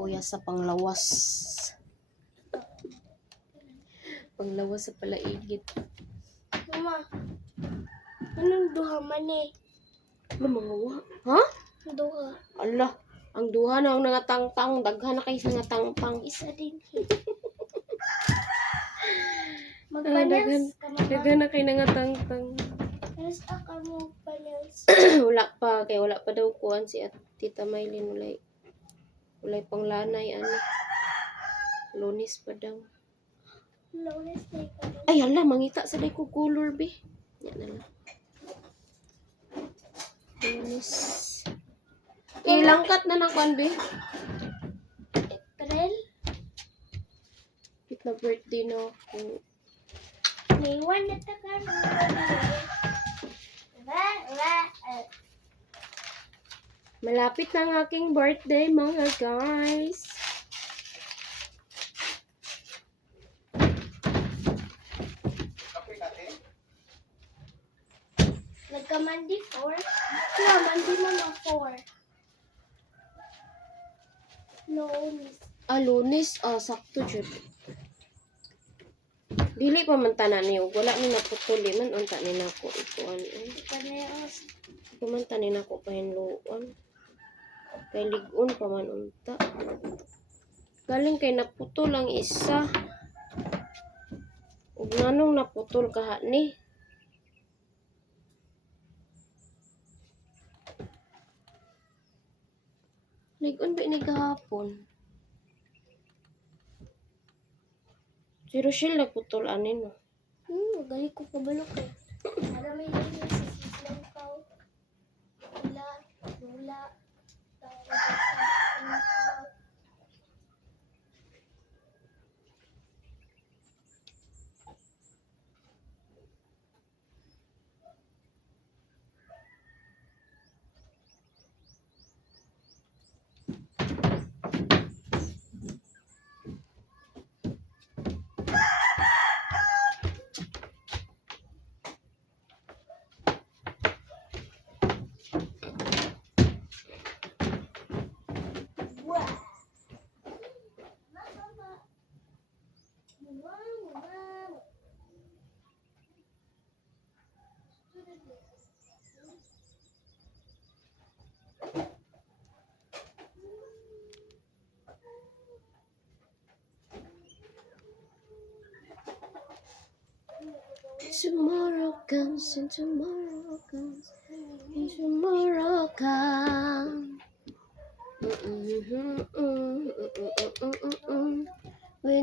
kuya sa panglawas. Panglawas sa palaigit. Mama, anong duha man eh? Ano mga ha? Duha. Allah, ang duha na ang nangatangtang, daghan na kay sa ngatangtang. Isa din. Daghan, Magpanas ka mama. daghan na kay nangatangtang. Panas ka mo panas. Wala pa, kay wala pa daw kuan si at Tita Maylin, walay panglanay, ano. Lunes pa daw. Lunes na ikaw. Ay, hala, mangita sa day ko color, be. Yan na lang. Lunes. Ilangkat na ng kuan, be. April? Kita birthday na ako. May 1 na tagan. Malapit na ang aking birthday, mga guys. Nagka-Monday 4? No, Monday mama 4. Lunes. Lunes, sakto jud. Dili pa man tanan niyo, wala ni naputuli man unta ni nako ikuan. Paneos. Kumanta ni nako pahinluon. Kay ligon pa man unta. Galing kay naputol ang isa. Ug nganong naputol kaha ni? Ligon ba ni gahapon? Si Rochelle nagputol anin no. Gali ko pabalok eh. Para may linya sa sislang tao. Lula. Tomorrow comes and tomorrow comes and tomorrow comes.